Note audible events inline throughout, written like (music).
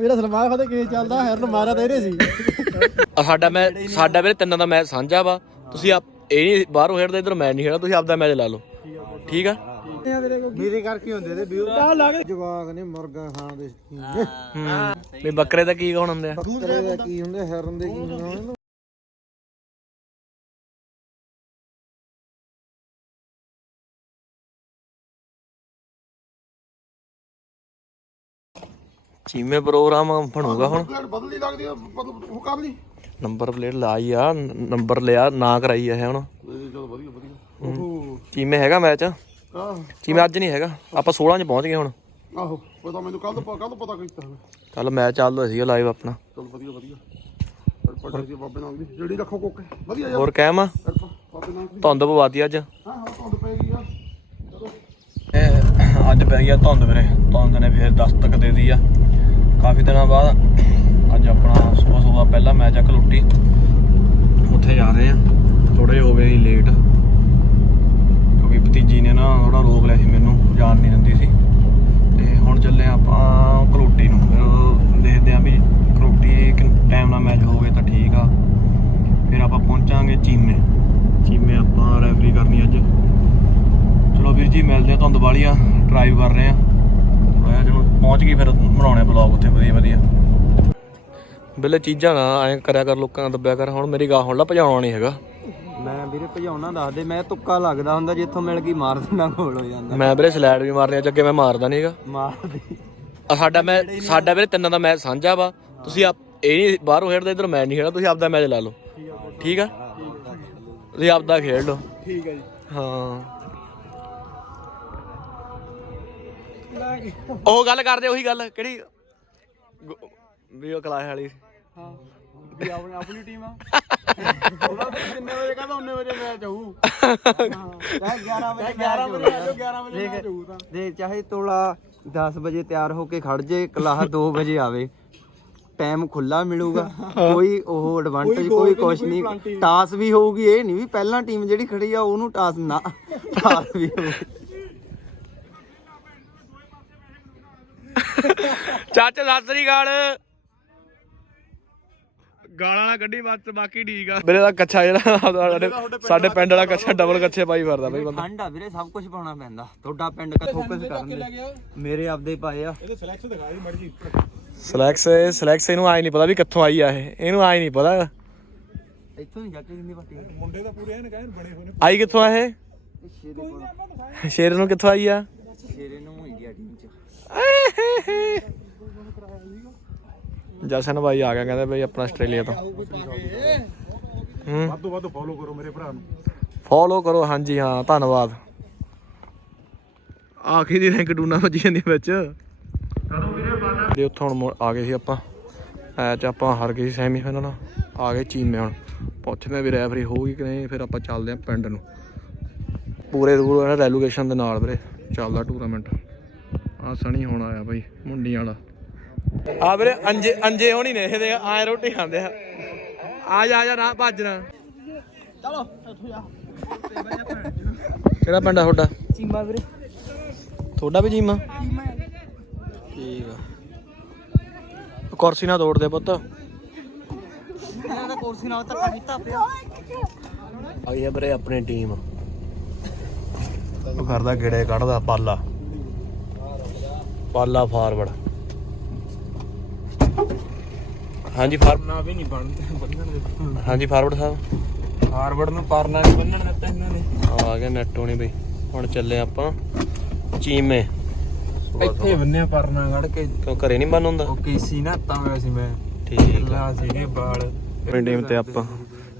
ਜਿਹੜਾ ਸਲਮਾਨ ਖਾਨ ਦਾ ਕੇਸ ਚੱਲਦਾ ਹੈਰਨ ਮਾਰਿਆ ਤਾਂ ਇਹਨੇ ਸੀ। ਆ ਸਾਡਾ ਮੈਂ ਸਾਡਾ ਵੀਰੇ ਤਿੰਨਾਂ ਦਾ ਮੈਚ ਸਾਂਝਾ ਵਾ। ਤੁਸੀਂ ਆਪ ਇਹ ਨਹੀਂ ਬਾਹਰੋਂ ਖੇਡਦੇ ਇਧਰ ਮੈਚ ਨਹੀਂ ਖੇਡਦਾ ਤੁਸੀਂ ਆਪਦਾ ਮੈਚ ਲਾ ਲਓ। ਠੀਕ ਆ? ਮੇਰੇ ਕਰਕੇ ਹੁੰਦੇ ਤੇ ਵਿਊ ਕਾ। ਲੱਗ ਜਵਾਗ ਨੇ ਮੁਰਗਾ ਖਾਣ ਦੇ ਹੂੰ। ਵੀ ਬੱਕਰੇ ਦਾ ਕੀ ਕੌਣ ਹੁੰਦੇ? ਆ ਬੱਕਰੇ ਦਾ ਕੀ ਹੁੰਦੇ ਹੈਰਨ ਦੇ ਕੀ ਹੁੰਦੇ ਚੀਮੇ ਪ੍ਰੋਗਰਾਮ ਬਣੂਗਾ ਹੁਣ। ਬਦਲੀ ਲੱਗਦੀ ਆ ਕਰ ਲਈ। ਨੰਬਰ ਪਲੇਟ ਲਾਈ ਆ ਨੰਬਰ ਲਿਆ ਨਾ ਕਰਾਈ ਆ ਇਹ ਹੁਣ। ਚਲੋ ਵਧੀਆ ਵਧੀਆ। ਚੀਮੇ ਹੈਗਾ ਮੈਚ? ਆਹ। ਚੀਮੇ ਅੱਜ ਨਹੀਂ ਹੈਗਾ ਆਪਾਂ 16 ਚ ਪਹੁੰਚ ਗਏ ਹੁਣ। ਆਹੋ ਪਤਾ ਮੈਨੂੰ ਕੱਲ ਤੋਂ ਕੱਲ ਤੋਂ ਪਤਾ ਕੀਤਾ ਹੋਵੇ ਕੱਲ ਮੈਚ ਚੱਲਦਾ ਸੀਗਾ ਲਾਈਵ ਆਪਣਾ। ਚਲ ਵਧੀਆ ਵਧੀਆ। ਪੜ੍ਹ ਜੀ ਬਾਬੇ ਨਾਲ ਦੀ ਜਿਹੜੀ ਰੱਖੋ ਕੋਕੇ। ਵਧੀਆ ਯਾਰ। ਹੋਰ ਕਹਿਮ ਆ? ਕਿਰਪਾ ਬਾਬੇ ਨਾਲ ਦੀ ਧੁੰਦ ਪਵਾਤੀ ਅੱਜ। ਹਾਂ ਹਾਂ ਧੁੰਦ ਪੈ ਗਈ ਆ। ਅੱਜ ਪੈ ਗਿਆ ਧੁੰਦ ਵੀਰੇ। ਧੁੰਦ ਨੇ ਫੇਰ ਦਸਤਕ ਦੇ ਦੀ ਆ। ਕਾਫੀ ਦਿਨਾਂ ਬਾਅਦ ਅੱਜ ਆਪਣਾ ਸਵੇਰ ਸਵੇਰ ਪਹਿਲਾ ਮੈਚ ਆ ਕਲੋਟੀ ਉੱਥੇ ਜਾ ਰਹੇ ਆ। ਥੋੜੇ ਹੋ ਗਏ ਸੀ ਲੇਟ ਕਿਉਂਕਿ ਭਤੀਜੀ ਨੇ ਨਾ ਥੋੜਾ ਰੋਕ ਲਿਆ ਸੀ ਮੈਨੂੰ, ਜਾਣ ਨਹੀਂ ਦਿੰਦੀ ਸੀ। ਤੇ ਹੁਣ ਚੱਲੇ ਆਪਾਂ ਕਲੋਟੀ ਨੂੰ। ਫਿਰ ਦੇਖਦੇ ਆ ਵੀ ਕਲੂਟੀ ਟਾਈਮ ਨਾਲ ਮੈਚ ਹੋਵੇ ਤਾਂ ਠੀਕ ਆ। ਫਿਰ ਆਪਾਂ ਪਹੁੰਚਾਂਗੇ ਚੀਮੇ। ਚੀਮੇ ਆਪਾਂ ਰੈਫਰੀ ਕਰਨੀ ਅੱਜ। ਚਲੋ ਵੀਰ ਜੀ, ਮਿਲਦੇ ਆ ਧੁੰਦ ਆ ਡਰਾਈਵ ਕਰ ਰਹੇ ਆ। ਜਿਹਾ ਜਦੋਂ ਪਹੁੰਚ ਗਈ ਫਿਰ ਬਣਾਉਣੇ ਬਲੌਗ ਉੱਥੇ ਵਧੀਆ ਵਧੀਆ। ਬਿੱਲੇ ਚੀਜ਼ਾਂ ਨਾ ਐ ਕਰਿਆ ਕਰ ਲੋਕਾਂ ਨੂੰ ਦੱਬਿਆ ਕਰ। ਹੁਣ ਮੇਰੀ ਗਾਹ ਹੁਣ ਲਾ ਭਜਾਉਣਾ ਨਹੀਂ ਹੈਗਾ। ਮੈਂ ਵੀਰੇ ਭਜਾਉਣਾ ਦੱਸ ਦੇ ਮੈਂ ਤੁੱਕਾ ਲੱਗਦਾ ਹੁੰਦਾ ਜਿੱਥੋਂ ਮਿਲ ਗਈ ਮਾਰ ਦਿੰਦਾ ਗੋਲ ਹੋ ਜਾਂਦਾ। ਮੈਂ ਵੀਰੇ ਸਲਾਈਡ ਵੀ ਮਾਰਨੀ ਅੱਜ ਅੱਗੇ ਮੈਂ ਮਾਰਦਾ ਨਹੀਂਗਾ ਮਾਰ ਦੇ। ਸਾਡਾ ਮੈਂ ਸਾਡਾ ਵੀਰੇ ਤਿੰਨਾਂ ਦਾ ਮੈਚ ਸਾਂਝਾ ਵਾ। ਤੁਸੀਂ ਆਪ ਇਹ ਨਹੀਂ ਬਾਹਰੋਂ ਖੇਡਦੇ ਇਧਰ ਮੈਚ ਨਹੀਂ ਖੇਡਦਾ ਤੁਸੀਂ ਆਪਦਾ ਮੈਚ ਲਾ ਲਓ। ਠੀਕ ਆ? ਤੁਸੀਂ ਆਪਦਾ ਖੇਡ ਲਓ। ਠੀਕ ਹੈ ਜੀ। ਹਾਂ। ਉਹ ਗੱਲ ਕਰਦੇ ਉਹੀ ਗੱਲ ਕਿਹੜੀ? ਗੁ- ਵੀ ਉਹ ਕਲਾਸ ਵਾਲੀ। ਹਾਂ। ਵੀ ਆਪਣੀ ਆਪਣੀ ਟੀਮ ਆ। ਉਹਦਾ ਕਿੰਨੇ ਵਜੇ ਕਹਿੰਦਾ ਉਹਨੇ ਵਜੇ ਮੈਚ ਹੋਊ ਹਾਂ। 11 ਵਜੇ 11 ਵਜੇ ਆਜੋ 11 ਵਜੇ ਮੈਚ ਹੋਊ ਤਾਂ। ਦੇ ਚਾਹੇ ਤੋਲਾ 10 ਵਜੇ ਤਿਆਰ ਹੋ ਕੇ ਖੜ ਜੇ ਕਲਾਹ 2 ਵਜੇ ਆਵੇ ਟਾਈਮ ਖੁੱਲਾ ਮਿਲੂਗਾ। ਕੋਈ ਉਹ ਐਡਵਾਂਟੇਜ ਕੋਈ ਕੁਛ ਨਹੀਂ ਟਾਸ ਵੀ ਹੋਊਗੀ ਇਹ ਨਹੀਂ ਵੀ ਪਹਿਲਾਂ ਟੀਮ ਜਿਹੜੀ ਖੜੀ ਆ ਉਹਨੂੰ ਟਾਸ ਨਾ ਟਾਸ ਵੀ ਹੋਊਗੀ ਚਾਚਾ ਸਤਿ ਸ੍ਰੀ ਅਕਾਲ। ਗਾਲਾਂ ਨਾ ਕੱਢੀ ਬਾਤ ਬਾਕੀ ਠੀਕ ਆ। ਮੇਰੇ ਦਾ ਕੱਛਾ ਜਿਹੜਾ ਸਾਡੇ ਸਾਡੇ ਪਿੰਡ ਵਾਲਾ ਕੱਛਾ ਡਬਲ ਕੱਛੇ ਪਾਈ ਫਿਰਦਾ ਬਈ ਬੰਦਾ। ਠੰਡ ਆ ਵੀਰੇ ਸਭ ਕੁਝ ਪਾਉਣਾ ਪੈਂਦਾ। ਤੁਹਾਡਾ ਪਿੰਡ ਕਾ ਫੋਕਸ ਕਰਨ ਦੇ। ਮੇਰੇ ਆਪਦੇ ਪਾਏ ਆ। ਇਹਦੇ ਸਿਲੈਕਸ਼ਨ ਦਿਖਾ ਦੀ ਮੜੀ ਜੀ ਸਲੈਕਸ ਸਲੈਕਸ ਇਹਨੂੰ ਆਈ ਨਹੀਂ ਪਤਾ ਵੀ ਕਿੱਥੋਂ ਆਈ ਆ ਇਹ। ਇਹਨੂੰ ਆਈ ਨਹੀਂ ਪਤਾ। ਇੱਥੋਂ ਨਹੀਂ ਜੱਟ ਜਿੰਨੀ ਪੱਟੀ। ਮੁੰਡੇ ਤਾਂ ਪੂਰੇ ਐਨ ਕਹਿਣ ਬਣੇ ਹੋਏ ਨੇ। ਆਈ ਕਿੱਥੋਂ ਆ ਇਹ? ਸ਼ੇਰ ਨੂੰ ਕਿੱਥੋਂ ਆਈ ਆ? ਸ਼ੇਰੇ ਨੂੰ ਇੰਡੀਆ ਟੀਮ ਚ। ਜਸਨ ਭਾਈ ਆ ਗਿਆ ਕਹਿੰਦੇ ਬਈ ਆਪਣਾ ਆਸਟ੍ਰੇਲੀਆ ਤੋਂ। ਹੂੰ? ਵੱਧ ਤੋਂ ਵੱਧ ਫੋਲੋ ਕਰੋ ਮੇਰੇ ਭਰਾ ਨੂੰ। ਫੋਲੋ ਕਰੋ ਹਾਂਜੀ ਹਾਂ ਧੰਨਵਾਦ। ਆਖੀ ਦੀ ਰੈਂਕ ਟੂਨਾ ਵੱਜੀ ਜਾਂਦੀ ਵਿੱਚ। ਦੇ ਉੱਥੋਂ ਹੁਣ ਆ ਗਏ ਸੀ ਆਪਾਂ। ਐਚ ਆਪਾਂ ਹਾਰ ਗਏ ਸੀ ਸੈਮੀ ਫਾਈਨਲ ਆ ਗਏ ਚੀਮੇ ਹੁਣ। ਪੁੱਛਦੇ ਵੀ ਰੈਫਰੀ ਹੋਊਗੀ ਕਿ ਨਹੀਂ ਫਿਰ ਆਪਾਂ ਚੱਲਦੇ ਆ ਪਿੰਡ ਨੂੰ। ਪੂਰੇ ਰੂਲ ਰੈਲੂਗੇਸ਼ਨ ਦੇ ਨਾਲ ਵੀਰੇ ਚੱਲਦਾ ਟੂਰਨਾਮੈਂਟ ਆ ਸਣੀ ਹੁਣ ਆਇਆ ਬਾਈ ਮੁੰਡੀਆਂ ਵਾਲਾ। ਆ ਵੀਰੇ ਅੰਜੇ ਅੰਜੇ ਹੋਣੀ ਨੇ ਇਹਦੇ ਆਏ ਰੋਟੀ ਖਾਂਦੇ ਆ। ਆ ਜਾ ਆ ਜਾ ਨਾ। ਭੱਜਣਾ ਚਲੋ ਕਿਹੜਾ ਪਿੰਡ ਆ ਤੁਹਾਡਾ? ਚੀਮਾ ਵੀਰੇ। ਤੁਹਾਡਾ ਵੀ ਜੀਮਾ ਠੀਕ ਆ। ਕੁਰਸੀ ਨਾ ਤੋੜ ਦੇ ਪੁੱਤ। ਇਹਨਾਂ ਦਾ ਕੁਰਸੀ ਨਾਲ ਧੱਕਾ ਕੀਤਾ ਪਿਆ। ਆ ਗਈ ਆ ਵੀਰੇ ਆਪਣੀ ਟੀਮ। ਉਹ ਕਰਦਾ ਗੇੜੇ ਕੱਢਦਾ ਪਾਲਾ। ਪਾਲਾ ਫਾਰਵਰਡ। ਹਾਂਜੀ ਫਾਰ ਨਾ ਵੀ ਨਹੀਂ ਬਣਦੇ ਬੰਨਣ ਦੇ। ਹਾਂਜੀ ਫਾਰਵਰਡ ਸਾਹਿਬ। ਹਾਰਵਰਡ ਨੂੰ ਪਾਰਨਾ ਨਹੀਂ ਬੰਨਣ ਦਿੱਤਾ ਇਹਨਾਂ ਨੇ। ਆ ਗਿਆ ਨੈਟ ਹੋਣੀ ਬਈ। ਹੁਣ ਚੱਲੇ ਆਪਾਂ ਚੀਮੇ। ਇੱਥੇ ਬੰਨਿਆ ਪਰਨਾ ਕੱਢ ਕੇ। ਕਿਉਂ ਘਰੇ ਨਹੀਂ ਬੰਨ ਹੁੰਦਾ? ਉਹ ਕੇਸੀ ਨਾ ਤਾਂ ਹੋਇਆ ਸੀ ਮੈਂ। ਠੀਕ ਆ। ਲਾ ਸੀਗੇ ਬਾਲ। ਆਪਣੀ ਟੀਮ ਤੇ ਆਪਾਂ।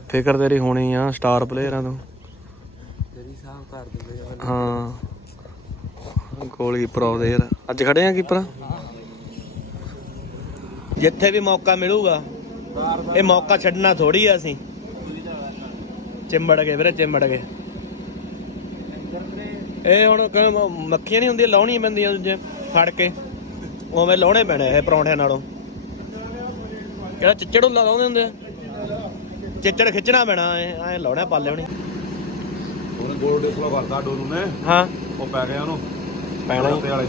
ਫਿਕਰ ਤੇਰੀ ਹੋਣੀ ਆ ਸਟਾਰ ਪਲੇਅਰਾਂ ਤੋਂ। ਤੇਰੀ ਸਾਹ ਕਰ ਦੇ ਹਾਂ। ਗੋਲ ਕੀਪਰ ਆਉਦੇ ਯਾਰ ਅੱਜ ਖੜੇ ਆ ਕੀਪਰ ਜਿੱਥੇ ਵੀ ਮੌਕਾ ਮਿਲੂਗਾ ਇਹ ਮੌਕਾ ਛੱਡਣਾ ਥੋੜੀ ਆ ਅਸੀਂ। ਚਿੰਬੜ ਗਏ ਵੀਰੇ ਚਿੰਬੜ ਗਏ। ਇਹ ਹੁਣ ਮੱਖੀਆਂ ਨਹੀਂ ਹੁੰਦੀਆਂ ਲਾਉਣੀਆਂ ਪੈਂਦੀਆਂ ਦੂਜੇ ਫੜ ਕੇ। ਉਵੇਂ ਲਾਉਣੇ ਪੈਣੇ ਇਹ ਪਰੌਂਠਿਆਂ ਨਾਲੋਂ। ਕਿਹੜਾ ਚਿੱਚੜ ਹੁੰਦਾ ਲਾਉਂਦੇ ਹੁੰਦੇ ਆ? ਚਿੱਚੜ ਖਿੱਚਣਾ ਪੈਣਾ ਐ ਐ ਲਾਉਣਾ ਪਾਲੇ ਹੋਣੀ ਉਹਨੇ ਗੋਲ ਡਿਸਲੋ ਕਰਤਾ ਡੋਨੂ ਨੇ। ਹਾਂ। ਉਹ ਪੈ ਗਿਆ ਉਹਨੂੰ। ਪੈਣਾ ਹੀ। ਤੇ ਵਾਲੇ।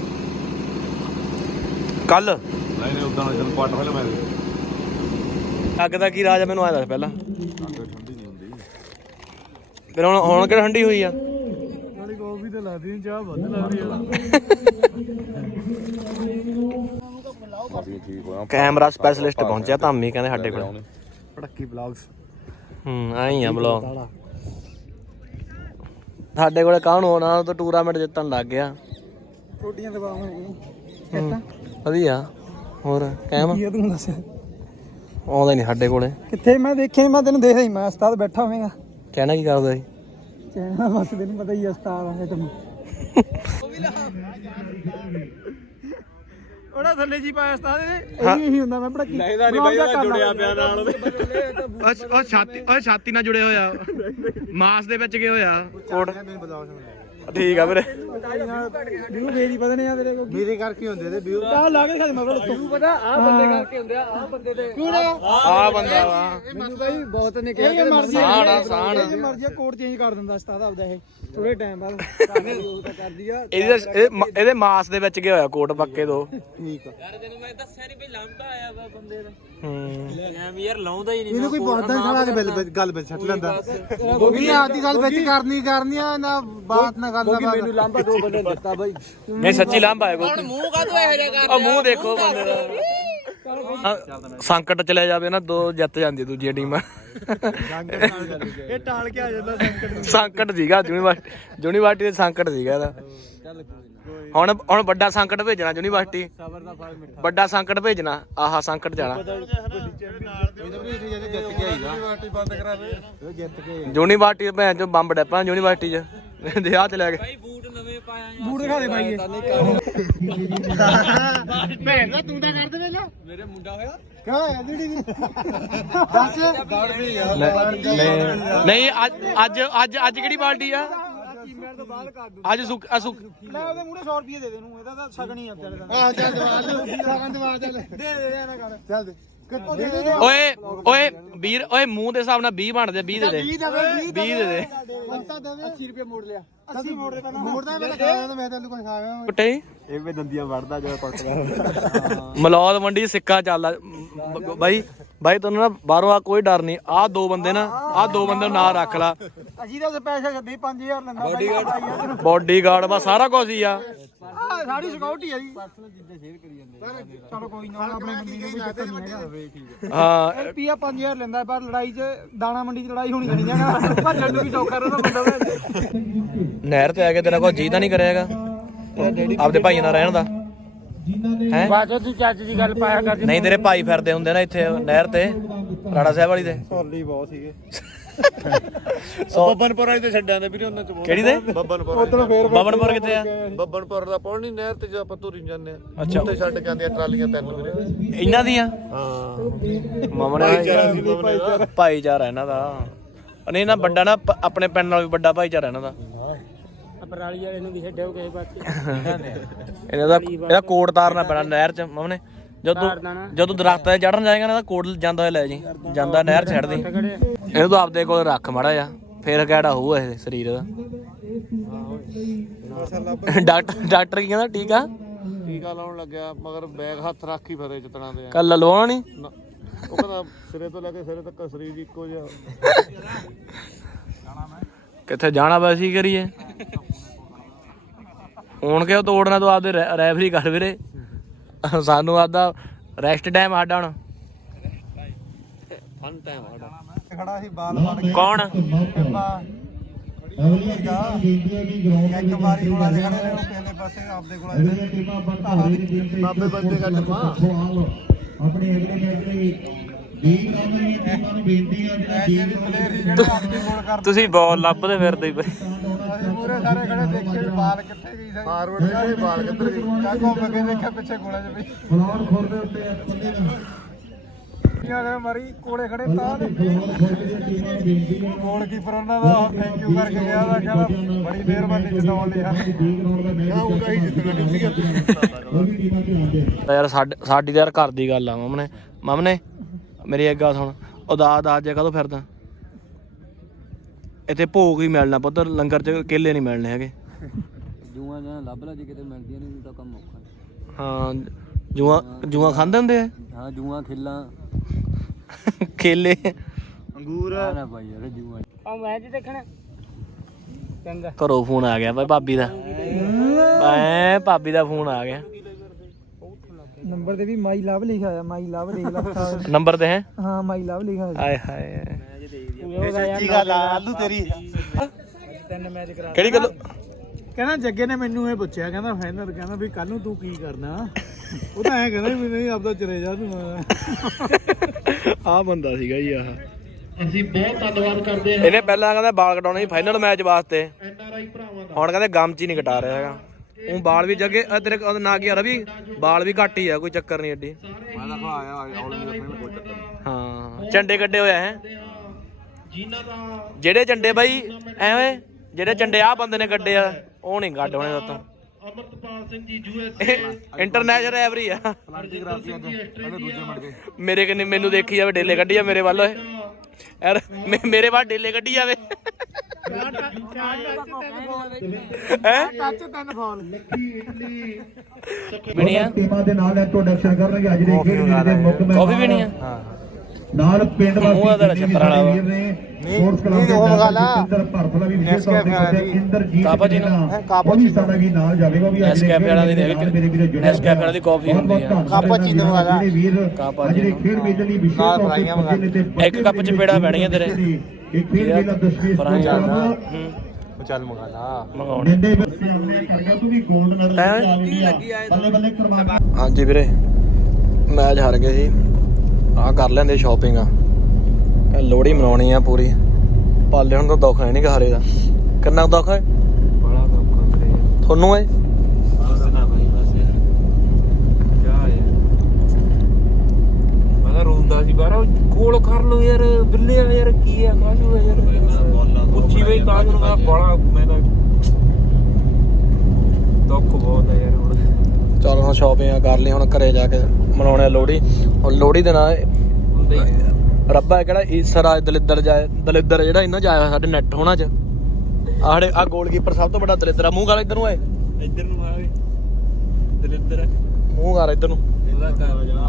ਕੱਲ? ਨਹੀਂ ਨਹੀਂ ਉਦਾਂ ਜਦੋਂ ਕੁਆਟਰ ਫਾਈਨਲ ਮੈਚ ਅੱਗ ਦਾ ਕੀ ਰਾਜ ਆ ਮੈਨੂੰ ਆਇਆ ਦੱਸ ਪਹਿਲਾਂ। ਠੰਡੀ ਨਹੀਂ ਹੁੰਦੀ। ਫਿਰ ਹੁਣ ਹੁਣ ਕਿਹੜਾ ਠੰਡੀ ਹੋਈ ਆ? ਨਾਲੇ ਕੌਫੀ ਤੇ ਲਾਦੀ ਚਾਹ ਵੱਧ ਲੱਗਦੀ ਆ। ਅਸੀਂ ਠੀਕ ਹੋਇਆ ਕੈਮਰਾ ਸਪੈਸ਼ਲਿਸਟ ਪਹੁੰਚਿਆ ਧਾਮੀ ਕਹਿੰਦੇ ਸਾਡੇ ਕੋਲ। ਪੜੱਕੀ ਬਲੌਗਸ। ਹੂੰ ਆਈ ਆ ਬਲੌਗ। ਸਾਡੇ ਕੋਲੇ ਕੌਣ ਹੋਣਾ ਉਹ ਤਾਂ ਟੂਰਨਾਮੈਂਟ ਜਿੱਤਣ ਲੱਗ ਗਿਆ। ਰੋਟੀਆਂ ਦਬਾਵਾਂਗੇ ਹੂੰ, ਵਧੀਆ। ਹੋਰ ਕਹਿਮ ਕੀ ਆ ਤੂੰ ਦੱਸ ਆਉਂਦਾ ਨਹੀਂ ਸਾਡੇ ਕੋਲੇ। ਕਿੱਥੇ? ਮੈਂ ਦੇਖਿਆ ਮੈਂ ਤੈਨੂੰ ਦੇਖਦਾ ਹੀ ਮੈਂ ਉਸਤਾਦ ਬੈਠਾ ਹੋਵੇਂਗਾ। ਕਹਿਣਾ ਕੀ ਕਰਦਾ ਸੀ? ਚੈਨਾ ਬਸ ਤੈਨੂੰ ਪਤਾ ਹੀ ਆ ਉਸਤਾਦ ਆ ਤੈਨੂੰ ਉਹਦਾ ਥੱਲੇ ਜੀ ਪਾਇਆ ਉਸਤਾਦ ਇਹ। ਇਹੀ ਹੁੰਦਾ ਮੈਂ ਪੜੱਕੀ ਲੈਦਾ ਨਹੀਂ ਬਈ ਉਹਦਾ ਜੁੜਿਆ ਪਿਆ ਨਾਲ ਉਹ ਛਾਤੀ ਉਹ ਛਾਤੀ ਨਾਲ ਜੁੜਿਆ ਹੋਇਆ। ਮਾਸ ਦੇ ਵਿੱਚ ਗਿਆ ਹੋਇਆ। ਕੋਟ ਠੀਕ ਆ ਵੀਰੇ। ਵੀਊ ਫੇਰ ਹੀ ਵਧਣੇ ਆ ਤੇਰੇ ਕੋਲ ਮੇਰੇ ਕਰਕੇ ਹੁੰਦੇ ਤੇ ਵੀਊ? ਆ ਲਾ ਕੇ ਦਿਖਾ ਦੇ ਮਗਰ ਤੂੰ। ਪਤਾ ਆ ਬੰਦੇ ਕਰਕੇ ਹੁੰਦੇ ਆ ਆ ਬੰਦੇ ਦੇ ਕਿਉਂ ਆ ਬੰਦਾ ਵਾ। ਮੈਨੂੰ ਬਾਈ ਬਹੁਤ ਨੇ ਕਿਹਾ ਕਿ ਮਰਜ਼ੀ ਸਾੜ ਆ, ਸਾੜ। ਇਹ ਮਰਜ਼ੀ ਕੋਡ ਚੇਂਜ ਕਰ ਦਿੰਦਾ ਉਸਤਾਦ ਆਪਦਾ ਇਹ ਥੋੜੇ ਟਾਈਮ ਬਾਅਦ। ਉਹ ਕਰਦੀ ਆ ਇਹਦੇ ਇਹ ਮ- ਇਹਦੇ ਮਾਸ ਦੇ ਵਿੱਚ ਗਿਆ ਹੋਇਆ ਕੋਟ ਪੱਕੇ ਦੋ ਠੀਕ ਆ। ਹੂੰ। ਇਹਨੂੰ ਕੋਈ ਪੁੱਛਦਾ ਨਹੀਂ ਸਾਲਾ ਕੇ ਬਿੱਲ ਵਿੱਚ ਗੱਲ ਵਿੱਚ ਛੱਡ ਲੈਂਦਾ। ਗੋਗੀ ਆਪਦੀ ਗੱਲ ਵਿੱਚ ਕਰਨੀ ਕਰਨੀ ਆ ਨਾ ਬਾਤ ਨਾ ਗੱਲ ਨਾ ਮੈਨੂੰ ਲਾਂਬਾ ਦੋ ਬੰਦੇ ਦਿੱਤਾ (laughs) ਬਾਈ। ਨਹੀਂ ਸੱਚੀ ਲਾਂਭਾ ਹੈ ਕੋਈ। ਮੂੰਹ ਕਾਹਤੋਂ ਇਹੋ ਜਿਹਾ ਕਰ ਮੂੰਹ ਦੇਖੋ ਬੰਦੇ ਦਾ। ਹਾਂ, ਸੰਕਟ ਚਲੇ ਜਾਵੇ ਨਾ ਦੋ ਜਿੱਤ ਜਾਂਦੀ ਦੂਜੀ ਟੀਮ। ਇਹ ਟਾਲ ਕੇ ਆ ਜਾਂਦਾ ਸੰਕਟ ਸੰਕਟ ਸੀਗਾ ਯੂਨੀਵਰਸਿਟੀ ਯੂਨੀਵਰਸਿਟੀ ਦੇ ਸੰਕਟ ਸੀਗਾ ਇਹਦਾ। ਹੁਣ ਹੁਣ ਵੱਡਾ ਸੰਕਟ ਭੇਜਣਾ ਯੂਨੀਵਰਸਿਟੀ। ਸਬਰ ਦਾ ਫਲ ਮਿੱਠਾ ਵੱਡਾ ਸੰਕਟ ਭੇਜਣਾ ਆਹਾ ਸੰਕਟ ਜਾਣਾ। ਜਿੱਤ ਕੇ ਆਈਦਾ ਬੰਦ ਕਰਾ ਦੇ ਜਿੱਤ ਕੇ ਯੂਨੀਵਰਸਿਟੀ ਦੇ ਭੈਣ ਚੋ ਬੰਬ ਡੱਪਾ ਯੂਨੀਵਰਸਿਟੀ ਚ। ਦੇ ਆ ਤੇ ਲੈ ਕੇ। ਬੂਟ ਦਿਖਾ ਦੇ ਬਾਈ ਭੈਣ ਦਾ ਤੂੰ ਤਾਂ ਕਰ ਦੇ ਵੇਲਾ ਮੇਰੇ ਮੁੰਡਾ ਹੋਇਆ? ਕਿਉਂ ਐਲਡੀ ਦੱਸ। ਨਹੀਂ ਅੱਜ ਅੱਜ ਅੱਜ ਅੱਜ ਕਿਹੜੀ ਪਾਰਟੀ ਆ? ਕੀਮੇਰ ਤੋਂ ਬਾਅਦ ਕਰ ਦੂੰ ਅੱਜ ਸੁੱਕ ਆ ਸੁੱਕ ਮੈਂ ਉਹਦੇ ਮੂਹਰੇ 100 ਰੁਪਏ ਦੇ ਦੇ ਨੂੰ ਇਹਦਾ ਤਾਂ ਸਗਣੀ ਆ ਤੇਰੇ ਦਾ। ਆ ਚੱਲ ਦਵਾ ਦੇ। ਸਗਣ ਦਵਾ ਚੱਲ ਦੇ। ਦੇ ਦੇ ਨਾ ਕਰ। ਚੱਲ ਦੇ। ਕਿੱਥੋਂ ਦੇ ਦੇ ਓਏ ਓਏ ਵੀਰ ਓਏ ਮੂੰਹ ਦੇ ਹਿਸਾਬ ਨਾਲ 20 ਬਣਦੇ 20 ਦੇ ਦੇ। 20 ਦੇਵੇ 20 ਦੇ ਦੇ ਹਫਤਾ ਦੇਵੇ 80 ਰੁਪਏ ਮੋੜ ਲਿਆ। 80 ਮੋੜ ਦੇ ਪਹਿਲਾਂ ਮੋੜਦਾ ਮੈਂ ਖਾਇਆ ਤਾਂ ਮੈਂ ਤੈਨੂੰ ਕੋਈ ਖਾਇਆ ਕੁੱਟੇ ਇਹ ਵੀ ਦੰਦੀਆਂ ਵੜਦਾ ਜਦੋਂ ਪੱਟਦਾ ਮਲੌਦ ਮੰਡੀ ਸਿੱਕਾ ਚੱਲਦਾ। ਬ- ਬਾਈ ਬਾਈ ਤੁਹਾਨੂੰ ਨਾ ਬਾਹਰੋਂ ਆ ਕੋਈ ਡਰ ਨਹੀਂ। ਆ ਦੋ ਬੰਦੇ ਨਾ ਆ ਦੋ ਬੰਦੇ ਨੂੰ ਨਾਲ ਰੱਖ ਲਾ। ਅਸੀਂ ਤਾਂ ਪੈਸੇ ਗੱਦੀ 5000 ਲੈਂਦਾ ਬਾਡੀਗਾਰਡ ਬਾਡੀਗਾਰਡ ਬਾ ਸਾਰਾ ਕੁਝ ਹੀ ਆ। ਆ ਸਾਡੀ ਸਿਕਿਉਰਿਟੀ ਆ ਜੀ। ਪਰਸਨਲ ਚੀਜ਼ਾਂ ਸ਼ੇਅਰ ਕਰੀ ਜਾਂਦੇ ਚਲੋ ਕੋਈ ਨਾ ਆਪਣੇ ਬੰਦੀ ਨੂੰ ਕੋਈ ਚੱਕਰ ਨਹੀਂ ਹੈਗਾ। ਹਾਂ। ਰੁਪਿਆ 5000 ਲੈਂਦਾ ਪਰ ਲੜਾਈ 'ਚ ਦਾਣਾ ਮੰਡੀ 'ਚ ਲੜਾਈ ਹੋਣੀ ਚਾਹੀਦੀ ਹੈ ਭੱਜਣ ਨੂੰ ਵੀ ਸੌਖਾ ਰਹਿੰਦਾ ਬੰਦਾ। ਵਾ। (laughs) (laughs) ਨਹਿਰ ਤੇ ਆ ਕੇ ਤੇਰਾ ਕੋਈ ਜੀ ਤਾਂ ਨਹੀਂ ਕਰਿਆਗਾ ਆਪਦੇ ਭਾਈਆਂ ਨਾਲ ਰਹਿਣ ਦਾ। ਹੈ? ਬਾਅਦ ਤੂੰ ਚੱਜ ਦੀ ਗੱਲ ਪਾਇਆ ਕਰ ਨਹੀਂ ਤੇਰੇ ਭਾਈ ਫਿਰਦੇ ਹੁੰਦੇ ਨਾ ਇੱਥੇ ਨਹਿਰ ਤੇ ਰਾੜਾ ਸਾਹਿਬ ਵਾਲੀ ਤੇ। ਸੋਲੀ ਬਹੁਤ ਸੀਗੇ। (laughs) ਬੱਬਨਪੁਰ ਵਾਲੀ ਤੇ ਛੱਡਾਂ ਦੇ ਵੀਰੇ ਉਹਨਾਂ ਚ ਕਿਹੜੀ ਤੇ ਬੱਬਨਪੁਰ ਉਧਰੋਂ ਫੇਰ ਬਬਨਪੁਰ ਕਿੱਥੇ ਆ? ਬੱਬਨਪੁਰ ਦਾ ਪੌਣ ਨਹੀਂ ਨਹਿਰ ਤੇ ਜੇ ਆਪਾਂ ਤੁਰੀ ਜਾਂਦੇ ਆ। ਅੱਛਾ। ਉੱਤੇ ਛੱਡ ਕੇ ਆਂਦੀਆਂ ਟਰਾਲੀਆਂ ਤਿੰਨ ਵੀਰੇ। ਇਹਨਾਂ ਦੀਆਂ? ਹਾਂ। ਮਮਨੇ ਭਾਈਚਾਰਾ ਇਹਨਾਂ ਦਾ। ਨਹੀਂ ਨਾ ਵੱਡਾ ਨਾ ਆਪਣੇ ਪਿੰਡ ਨਾਲ ਵੀ ਵੱਡਾ ਭਾਈਚਾਰਾ ਇਹਨਾਂ ਦਾ। ਪਰਾਲੀ ਵਾਲੇ ਨੂੰ ਵੀ ਛੱਡਿਓ ਕਿਸੇ ਪਾਸੇ। ਇਹਨਾਂ ਦਾ ਇਹਦਾ ਕੋਟ ਤਾਰਨਾ ਪੈਣਾ ਨਹਿਰ 'ਚ ਮਮਨੇ। ਜਦੋਂ ਜਦੋਂ ਦਰਖਤਾਂ 'ਤੇ ਚੜਨ ਜਾਏਗਾ ਨਾ ਤਾਂ ਕੋਟ ਜਾਂਦਾ ਹੋਇਆ ਲੈ ਜੀ। ਜਾਂਦਾ ਨਹਿਰ 'ਚ ਛੱਡ ਦੀ ਇਹਨੂੰ ਤਾਂ ਆਪਦੇ ਕੋਲ ਰੱਖ ਮੜਾ ਜਾ ਫੇਰ ਕਿਹੜਾ ਹੋਊ ਇਹ ਸਰੀਰ ਦਾ। ਡਾਕਟਰ ਡਾਕਟਰ ਕੀ ਕਹਿੰਦਾ ਠੀਕ ਆ ਟੀਕਾ ਲਾਉਣ ਲੱਗਿਆ ਮਗਰ ਬੈਗ ਹੱਥ ਰੱਖ ਹੀ ਫਰੇ ਜਿਤਨਾ ਦੇ। ਕੱਲ ਲਵਾਉਣਾ ਨਹੀਂ ਉਹ ਕਹਿੰਦਾ ਸਿਰੇ ਤੋਂ ਲੈ ਕੇ ਸਿਰੇ ਤੱਕ ਸਰੀਰ ਇੱਕੋ ਜਿਹਾ। (laughs) ਕਿੱਥੇ ਜਾਣਾ ਵਾ ਅਸੀਂ ਕਰੀਏ? ਹੁਣ ਕਿਉਂ ਤੋੜਨਾ ਤੂੰ ਆਪਦੇ ਰੈਫਰੀ ਕਰ ਵੀਰੇ? ਸਾਨੂੰ ਆਪਦਾ ਰੈਸਟ ਟਾਈਮ ਸਾਡਾ ਹੁਣ। ਫਨ ਟਾਈਮ ਆੜਾ ਖੜਾ ਸੀ ਬਾਲ ਫੜ ਕੇ। ਕੌਣ? ਇੱਕ ਵਾਰੀ ਕੋਲਾ ਦੇ ਖੜੇ ਨੇ ਉਹ ਪਹਿਲੇ ਪਾਸੇ ਆਪਦੇ ਕੋਲਾ ਦੇ ਬਾਬੇ ਬੰਦੇ ਦਾ ਟਮਾ ਆਪਣੇ ਅਗਲੇ ਮੈਚ ਲਈ 20 ਰਨ ਦੀਆਂ ਟੀਮਾਂ ਨੂੰ ਬੇਨਤੀ ਹੈ ਜਿਹੜਾ 20 ਰਨ ਪਲੇਅਰ ਹੀ ਜਿਹੜਾ ਆਪਦੇ ਕੋਲ ਕਰ ਤੁਸੀਂ ਬਾਲ ਲੱਭਦੇ ਫਿਰਦੇ ਹੀ ਪਏ ਅਸੀਂ ਪੂਰੇ ਸਾਰੇ ਖੜੇ ਦੇਖੇ ਵੀ ਬਾਲ ਕਿੱਥੇ ਗਈ ਸੀ ਫਾਰਵਰਡ ਦੇ ਬਾਲ ਕਿੱਧਰ ਗਏ ਮੈਂ ਘੁੰਮ ਕੇ ਦੇਖਿਆ ਪਿੱਛੇ ਕੋਲੇ ਚ ਵੀ। ਫਲੋਰ ਖੁਰ ਦੇ ਉੱਤੇ ਇੱਕ ਬੰਦੇ ਦਾ ਇਹਨਾਂ ਨੇ ਮਾਰੀ ਕੋਲੇ ਖੜੇ ਤਾਂ ਨੇ ਫਲੋਰ ਖੁਰ ਦੀਆਂ ਟੀਮਾਂ ਨੂੰ ਬੇਨਤੀ ਹੈ ਗੋਲਕੀਪਰ ਉਹਨਾਂ ਦਾ ਥੈਂਕ ਯੂ ਕਰਕੇ ਗਿਆ ਦਾ ਕਹਿੰਦਾ ਬੜੀ ਮਿਹਰਬਾਨੀ ਜਿਤਾਉਣ ਲਈ ਹਨ 20 ਗਰਾਊਂਡ ਦਾ ਮੈਚ ਉਹਦਾ ਹੀ ਜਿੱਤਣਾ ਨਹੀਂ ਸੀਗਾ। ਉਹ ਵੀ ਟੀਮਾਂ ਧਿਆਨ ਦੇ। ਤਾਂ ਯਾਰ ਸਾਡ- ਸਾਡੀ ਯਾਰ ਘਰ ਦੀ ਗੱਲ ਆ ਮਮਨੇ ਮਮਨੇ ਮੇਰੀ ਗੱਲ ਸੁਣ। ਉਦਾਸ ਦਾ ਅੱਜ ਕਦੋਂ ਫਿਰਦਾ? ਇੱਥੇ ਭੋਗ ਹੀ ਮਿਲਣਾ ਪੁੱਤ ਲੰਗਰ ਚ ਕੇਲੇ ਨਹੀਂ ਮਿਲਣੇ ਹੈਗੇ। ਜੂਆਂ ਜਾਂ ਲੱਭ ਲਾ ਜੇ ਕਿਤੇ ਮਿਲਦੀਆਂ ਨਹੀਂ ਤਾਂ ਕੰਮ ਔਖਾ ਹਾਂ। ਜੂਆ ਜੂਆ ਖਾਂਦੇ ਹੁੰਦੇ ਆ? ਹਾਂ ਜੂਆਂ ਖਿੱਲਾਂ। ਕੇਲੇ। ਅੰਗੂਰ। ਨਾ ਭਾਈ ਯਾਰ ਜੂਆਂ ਆ ਮੈਚ ਦੇਖਣਾ। ਚੰਗਾ। ਘਰੋਂ ਫੋਨ ਆ ਗਿਆ ਬਾਈ ਭਾਬੀ ਦਾ। ਐ ਭਾਬੀ ਦਾ ਫੋਨ ਆ ਗਿਆ। ਨੰਬਰ ਤੇ ਵੀ ਮਾਈ ਲਵ ਲਿਖਿਆ ਹੋਇਆ ਮਾਈ ਲਵ ਦੇਖ ਲਾ ਨੰਬਰ ਤੇ ਹੈ? ਹਾਂ ਮਾਈ ਲਵ ਲਿਖਿਆ ਹੋਇਆ। ਆਏ ਹਾਏ। ਸੱਚੀ ਗੱਲ ਆ ਆਲੂ ਤੇਰੀ। ਤਿੰਨ ਮੈਚ ਕਰਾ ਕਿਹੜੀ ਗੱਲ? ਕਹਿੰਦਾ ਜੱਗੇ ਨੇ ਮੈਨੂੰ ਇਹ ਪੁੱਛਿਆ ਕਹਿੰਦਾ ਫਾਈਨਲ ਕਹਿੰਦਾ ਵੀ ਕੱਲ ਨੂੰ ਤੂੰ ਕੀ ਕਰਨਾ? ਉਹ ਤਾਂ ਐ ਕਹਿੰਦਾ ਵੀ ਨਹੀਂ ਆਪਦਾ ਚਲੇ ਜਾ ਤੂੰ ਆ। ਬੰਦਾ ਸੀਗਾ ਜੀ ਆਹ। ਅਸੀਂ ਬਹੁਤ ਧੰਨਵਾਦ ਕਰਦੇ ਹਾਂ। ਇਹਨੇ ਪਹਿਲਾਂ ਕਹਿੰਦਾ ਬਾਲ ਕਟਾਉਣੇ ਸੀ ਫਾਈਨਲ ਮੈਚ ਵਾਸਤੇ। ਐਨਆਰਆਈ ਭਰਾਵਾਂ ਦਾ। ਹੁਣ ਕਹਿੰਦੇ ਗਮ ਚ ਹੀ ਨਹੀਂ ਕਟਾ ਰਿਹਾ ਹੈਗਾ। ਉਹ ਬਾਲ ਵੀ ਜੱਗੇ ਆ ਤੇਰੇ ਉਹਦਾ ਨਾਂ ਕੀ ਆ ਰਵੀ? ਬਾਲ ਵੀ ਘੱਟ ਹੀ ਆ ਕੋਈ ਚੱਕਰ ਨਹੀਂ ਏਡੀ ਮੈਂ ਤਾਂ ਖਾ ਆਇਆ ਆਉਣ ਮੇਰਾ ਫਰੈਂਡ ਕੋਈ ਚੱਕਰ ਨਹੀਂ। ਹਾਂ ਝੰਡੇ ਕੱਢੇ ਹੋਏ ਹੈ। ਜਿਹੜੇ ਝੰਡੇ ਬਾਈ ਐਵੇਂ ਜਿਹੜੇ ਝੰਡੇ ਆ ਬੰਦੇ ਨੇ ਕੱਢੇ ਆ ਉਹ ਨਹੀਂ ਕੱਢ ਹੋਣੇ ਤਾਂ Amritpal Singh ji USA international every ਆ। ਦੂਜੇ ਮੇਰੇ ਕਿੰਨੇ ਮੈਨੂੰ ਦੇਖੀ ਜਾਵੇ ਡੇਲੇ ਕੱਢੀ ਆ ਮੇਰੇ ਵੱਲ ਓਏ। ਯਾਰ ਮੇਰੇ ਵੱਲ ਡੇਲੇ ਕੱਢੀ ਜਾਵੇ। ਹੈ। ਟੱਚ ਤਿੰਨ ਫਾਲ ਬਣੀਆਂ? ਟੀਮਾਂ ਦੇ ਨਾਲ ਇੰਟਰੋਡਕਸ਼ਨ ਕਰਨਗੇ ਅੱਜ ਦੇ ਖੇਡ ਦੇ ਮੁੱਖ ਮਹਿਮਾਨ। ਕਾਫੀ ਪੀਣੀ ਆ ਨਾਲ ਪਿੰਡ ਵਾਸੀ ਜਿੰਨੇ ਵੀ ਵੀਰ ਨੇ ਸਪੋਰਟਸ ਕਲੱਬ ਦੇ ਨਾਲ ਜਿੰਦਰ ਭਰਪਲਾ ਵੀ ਵਿਸ਼ੇਸ਼ ਤੌਰ ਤੇ ਇੰਦਰਜੀਤ ਕਾਪਾ ਜੀ ਨੂੰ? ਕਾਪਾ ਜੀ ਸਾਡਾ ਵੀ ਨਾਲ ਜਾਵੇਗਾ ਵੀ ਅੱਜ ਨੈਸਕੈਫੇ ਵਾਲਾ ਦੀ ਮੇਰੇ ਵੀਰੋ ਜੁੜੇ ਨੈਸਕੈਫੇ ਵਾਲਾ ਦੀ ਕਾਫੀ ਹੁੰਦੀ ਆ। ਕਾਪਾ ਜੀ ਨੂੰ ਵਾਲਾ ਜਿਹੜੇ ਵੀਰ ਕਾਪਾ ਅੱਜ ਦੇ ਖੇਡ ਮੇਲੇ ਲਈ ਵਿਸ਼ੇਸ਼ ਤੌਰ ਤੇ ਇੱਕ ਕੱਪ ਚ ਪੇੜਾ ਪੈਣੀਆਂ ਤੇਰੇ। ਜਾਣਾ ਸਪੋਰਟਸ ਚੱਲ ਮੰਗਾ ਲਾ ਮੰਗਾਉਣੇ। ਨਿੰਦੇ ਬੱਚੇ ਆਪਣੇ ਕਰਗਾ ਤੂੰ ਵੀ 골ਡ ਮੈਡਲ ਲੈ ਕੇ ਆਵੇਂਗੀ ਬੱਲੇ ਬੱਲੇ ਕਰਵਾ ਹਾਂਜੀ ਵੀਰੇ ਮੈਚ ਹਾਰ ਗਏ ਸੀ। ਆ ਕਰ ਲੈਂਦੇ ਸ਼ਾਪਿੰਗ ਆ। ਲੋੜੀ ਮਨਾਉਣੀ ਆ ਪੂਰੀ। ਪਾਲੇ ਹੁਣ ਤਾਂ ਦੁੱਖ ਹੈ ਨਹੀਂ ਹਾਰੇ ਦਾ ਕਿੰਨਾ ਕੁ ਦੁੱਖ ਹੈ? ਬੜਾ ਦੁੱਖ ਕਰੇ ਤੁਹਾਨੂੰ ਤਾਂ ਰੋਂਦਾ ਸੀ ਬਾਹਰ ਕੋਲ ਕਰ ਲੋ ਯਾਰ ਬਿੱਲੇ ਆ ਯਾਰ ਕੀ ਆ ਕਾਹਨੂੰ ਆ ਯਾਰ? ਪੁੱਛੀ ਬਈ ਕਾਹਨੂੰ ਮੈਂ ਬੜਾ ਮੈਂ ਤਾਂ ਦੁੱਖ ਬਹੁਤ ਆ ਯਾਰ ਹੁਣ। ਚਲ ਹੁਣ ਸ਼ਾਪਿੰਗ ਕਰ ਲਈ ਹੁਣ ਘਰੇ ਜਾ ਕੇ ਮਨਾਉਣੇ ਆ ਲੋੜੀ ਹੁਣ ਲੋੜੀ ਦੇ ਨਾਲ ਰੱਬਾ ਕਿਹੜਾ ਈਸਰਾਜ ਦਲਿੱਦਰ ਜਾਏ ਦਲਿੱਦਰ ਜਿਹੜਾ ਇਹਨਾਂ ਜਾਇਆ ਸਾਡੇ ਨੈਟ ਹੋਣਾ ਚ। ਆੜੇ ਆ ਗੋਲਕੀਪਰ ਸਭ ਤੋਂ ਵੱਡਾ ਦਲਿੱਦਰ ਆ। ਮੂੰਹ ਗਾਲ ਇੱਧਰ ਨੂੰ ਓਏ। ਇੱਧਰ ਨੂੰ ਆਵੇ ਦਲਿੱਦਰ ਮੂੰਹ ਗਾਲ ਇੱਧਰ ਨੂੰ।